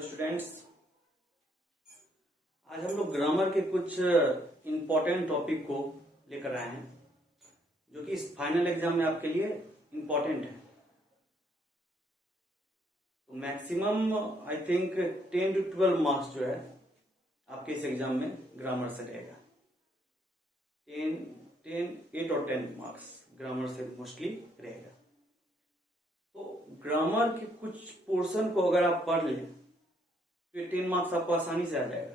Hello students, आज हम लोग ग्रामर के कुछ इम्पोर्टेंट टॉपिक को लेकर आए हैं जो कि इस फाइनल एग्जाम में आपके लिए इम्पोर्टेंट है। तो maximum I think 10 to 12 marks जो है आपके इस एग्जाम में ग्रामर से रहेगा। 8 और 10 मार्क्स ग्रामर से मोस्टली रहेगा। तो ग्रामर के कुछ पोर्शन को अगर आप पढ़ लें तो ये 10 मार्क्स आपको आसानी से आ जाएगा।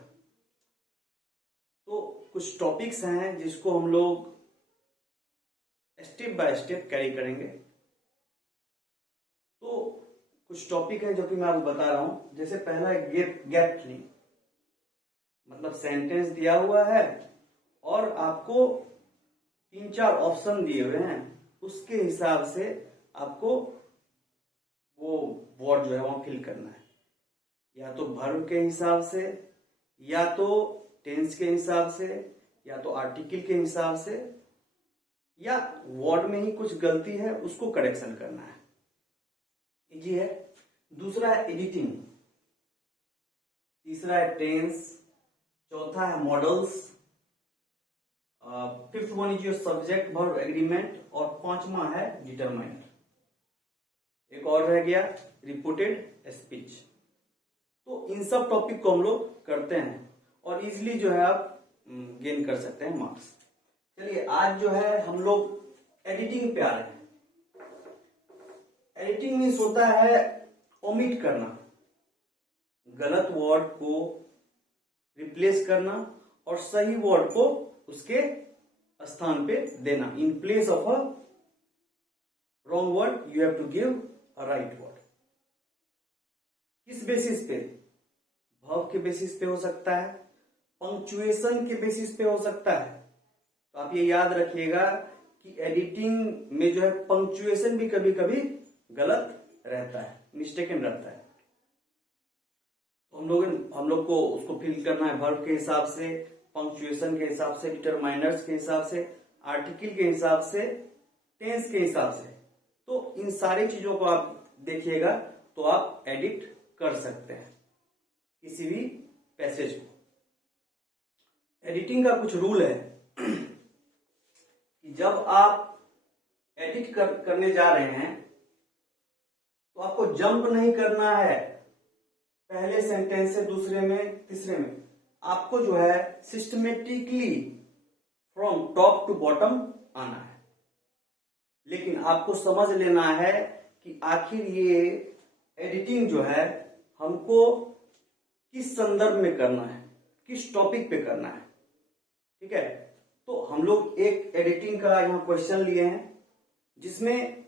तो कुछ टॉपिक्स हैं जिसको हम लोग स्टेप बाय स्टेप कैरी करेंगे। तो कुछ टॉपिक है जो कि मैं आपको बता रहा हूं। जैसे पहला है गैप फिलिंग, मतलब सेंटेंस दिया हुआ है और आपको 3-4 ऑप्शन दिए हुए हैं, उसके हिसाब से आपको वो वर्ड जो है वहां फिल करना है, या तो वर्ब के हिसाब से, या तो टेंस के हिसाब से, या तो आर्टिकल के हिसाब से, या वर्ड में ही कुछ गलती है उसको करेक्शन करना है। इजी है। दूसरा है एडिटिंग, तीसरा है टेंस, चौथा है models, fifth one is your subject verb agreement, और पांचवा है डिटरमाइनर। एक और रह गया रिपोर्टेड स्पीच। तो इन सब टॉपिक को हम लोग करते हैं और इजीली जो है आप गेन कर सकते हैं मार्क्स। चलिए आज जो है हम लोग एडिटिंग पे आ रहे हैं। एडिटिंग मीन्स होता है ओमिट करना, गलत वर्ड को रिप्लेस करना और सही वर्ड को उसके स्थान पे देना। In place of a wrong word you have to give a right word. किस बेसिस पे? वर्ब के बेसिस पे हो सकता है, पंक्चुएशन के बेसिस पे हो सकता है। तो आप ये याद रखिएगा कि एडिटिंग में जो है पंक्चुएशन भी कभी कभी गलत रहता है, मिस्टेकन रहता है। तो हम लोग को उसको फिल करना है वर्ब के हिसाब से, पंक्चुएशन के हिसाब से, डिटरमाइनर्स के हिसाब से, आर्टिकल के हिसाब से, टेंस के हिसाब से। तो इन सारी चीजों को आप देखिएगा तो आप एडिट कर सकते हैं किसी भी पैसेज को। एडिटिंग का कुछ रूल है कि जब आप एडिट करने जा रहे हैं तो आपको जंप नहीं करना है पहले सेंटेंस से दूसरे में, तीसरे में। आपको जो है systematically from top to bottom आना है। लेकिन आपको समझ लेना है कि आखिर ये एडिटिंग जो है हमको किस संदर्भ में करना है, किस टॉपिक पे करना है। ठीक है। तो हम लोग एक एडिटिंग का यहाँ क्वेश्चन लिए हैं जिसमें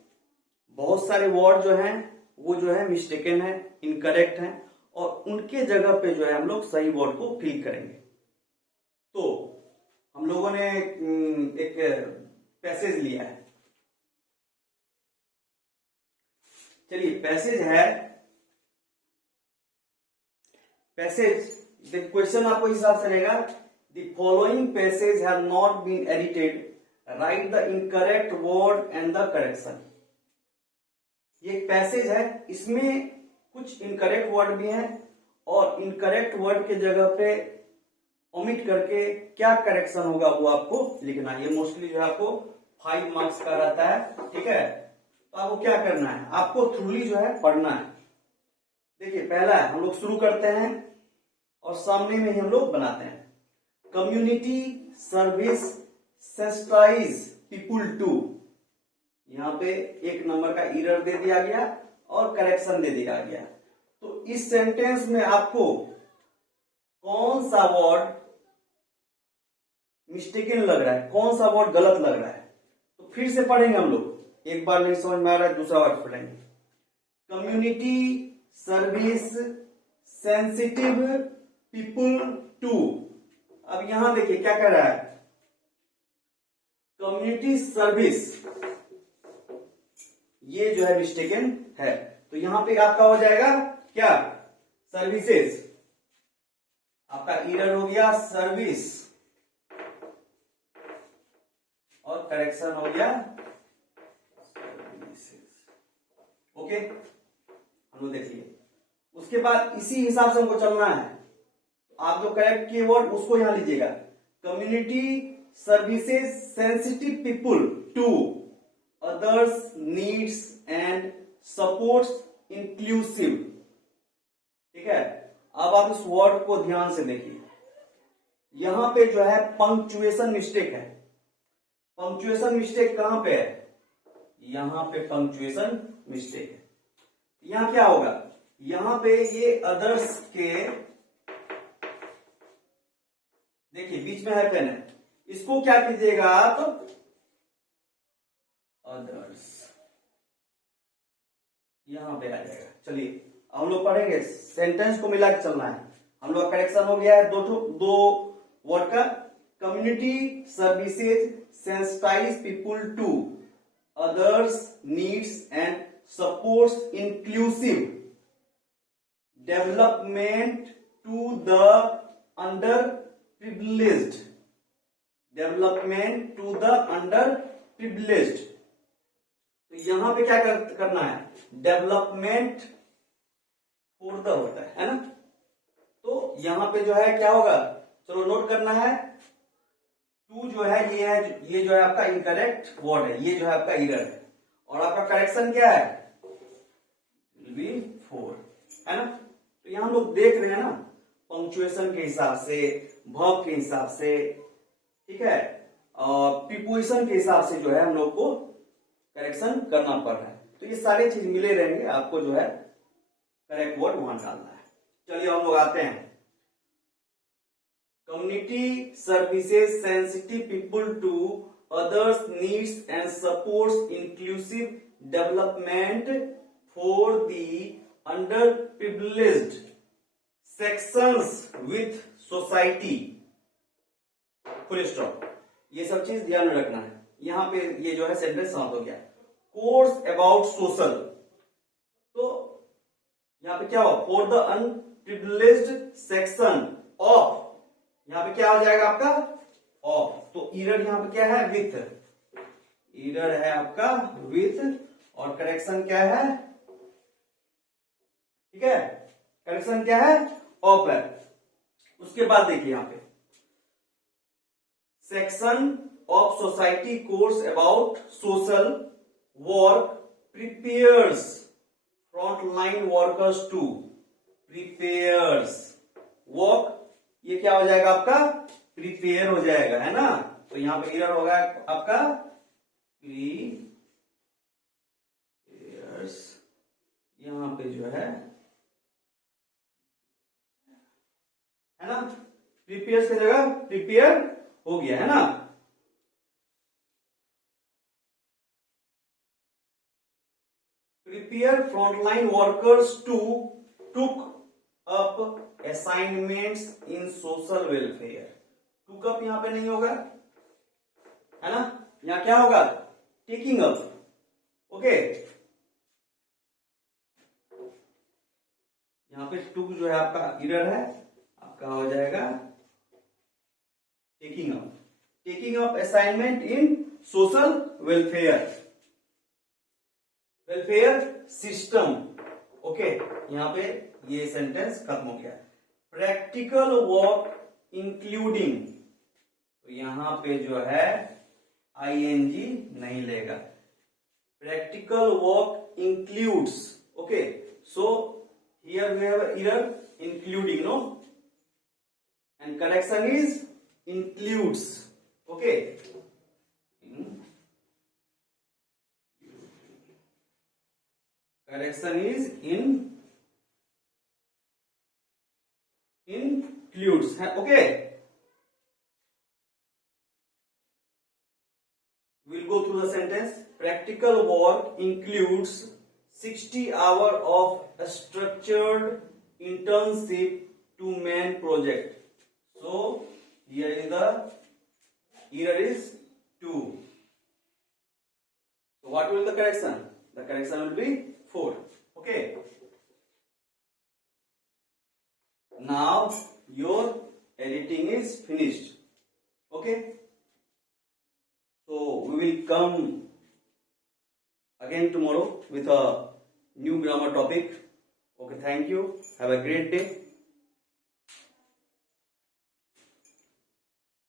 बहुत सारे वर्ड जो हैं वो जो है मिस्टेकन है, इनकरेक्ट हैं, और उनके जगह पे जो है हम लोग सही वर्ड को फिल करेंगे। तो हम लोगों ने एक पैसेज लिया है। चलिए पैसेज है, पैसेज क्वेश्चन आपको हिसाब से रहेगा, the following passage have not been edited, write the incorrect word and the correction. ये एक पैसेज है, इसमें कुछ इनकरेक्ट वर्ड भी हैं और इनकरेक्ट वर्ड के जगह पे ओमिट करके क्या करेक्शन होगा वो आपको लिखना है। ये मोस्टली जो है आपको 5 मार्क्स का रहता है। ठीक है। तो आपको क्या करना है, आपको थ्रूली जो है पढ़ना है। देखिए पहला है, हम लोग शुरू करते हैं और सामने में ही हम लोग बनाते हैं। Community service sensitize people to, यहाँ पे 1 नंबर का एरर दे दिया गया और करेक्शन दे दिया गया। तो इस सेंटेंस में आपको कौन सा वर्ड मिस्टेकन लग रहा है, कौन सा वर्ड गलत लग रहा है, तो फिर से पढ़ेंगे हम लोग। एक बार नहीं समझ में आ रहा है, दूसरा बार पढ़ेंगे। Community service sensitive people to. अब यहां देखिए क्या कह रहा है, कम्युनिटी सर्विस, ये जो है मिस्टेकन है। तो यहां पे आपका हो जाएगा क्या, सर्विसेज। आपका एरर हो गया सर्विस और करेक्शन हो गया सर्विसेज। ओके, हम लोग देखिए उसके बाद इसी हिसाब से हमको चलना है। आप जो करेक्ट कीवर्ड उसको यहां लीजिएगा, community services sensitive people to others needs and supports inclusive. ठीक है, अब आप इस वर्ड को ध्यान से देखिए, यहां पे जो है पंक्चुएशन मिस्टेक है। पंक्चुएशन मिस्टेक कहां पे है? यहां पे पंक्चुएशन मिस्टेक है। यहां क्या होगा, यहां पे ये अदर्स के, देखिए बीच में है पेन है, इसको क्या कीजिएगा आप, अदर्स यहां पे आ जाएगा। चलिए हम लोग पढ़ेंगे, सेंटेंस को मिला के चलना है। हम लोग करेक्शन हो गया है दो वर्ड का, community services sensitize people to others needs and supports inclusive development to the underprivileged, development to the underprivileged. तो यहां पे क्या करना है, डेवलपमेंट फॉर द होता है ना। तो यहां पे जो है क्या होगा, चलो नोट करना है, टू जो है ये जो है आपका इनकरेक्ट वर्ड है, ये जो है आपका एरर है, और आपका करेक्शन क्या है, विल बी 4, है ना। तो यहां हम लोग देख रहे हैं ना, पंक्चुएशन के हिसाब से, वर्ब के हिसाब से, ठीक है, और प्रीपोजिशन के हिसाब से जो है हम लोग को करेक्शन करना पड़ रहा है। तो ये सारे चीज मिले रहेंगे, आपको जो है करेक्ट वर्ड वहां डालना है। चलिए हम लोग आते हैं, community services sensitive people to others needs and supports inclusive development for the underprivileged sections with society, full stop. ये सब चीज ध्यान में रखना है। यहां पे ये जो है सेंटेंस समाप्त हो गया। कोर्स अबाउट सोशल, तो यहां पे क्या हो, for the unprivileged section of, यहां पे क्या हो जाएगा आपका ऑफ। तो ईरर यहां पे क्या है, विथ, ईरर है आपका विथ, और करेक्शन क्या है, ठीक है, करेक्शन क्या है, ऑफ है। उसके बाद देखिए यहां पे section of society course about social work prepares frontline workers to, prepares work, ये क्या हो जाएगा आपका, प्रिपेयर हो जाएगा, है ना। तो यहां पे एरर होगा आपका प्रिपेयर्स, यहां पे जो है ना, प्रिपेयर्स की जगह प्रिपेयर हो गया, है ना। Prepare frontline workers to took up assignments in social welfare, took up यहां पे नहीं होगा, है ना, यहां क्या होगा, टेकिंग अप, ओके। यहां पे टुक जो है आपका एरर है, आपका हो जाएगा taking up, taking up assignment इन social welfare, welfare system, okay. यहां पे ये सेंटेंस खत्म हो गया। प्रैक्टिकल वर्क इंक्लूडिंग, तो यहां पे जो है आईएनजी नहीं लेगा, practical work includes, okay. So here we have error, including, no, and correction is includes, okay. Correction is includes, okay. We'll go through the sentence. Practical work includes 60 hours of structured internship to main project. So here is the error is 2. So what will the correction? The correction will be 4. Okay. Now your editing is finished. Okay. So we will come again tomorrow with a new grammar topic. Okay, thank you, have a great day.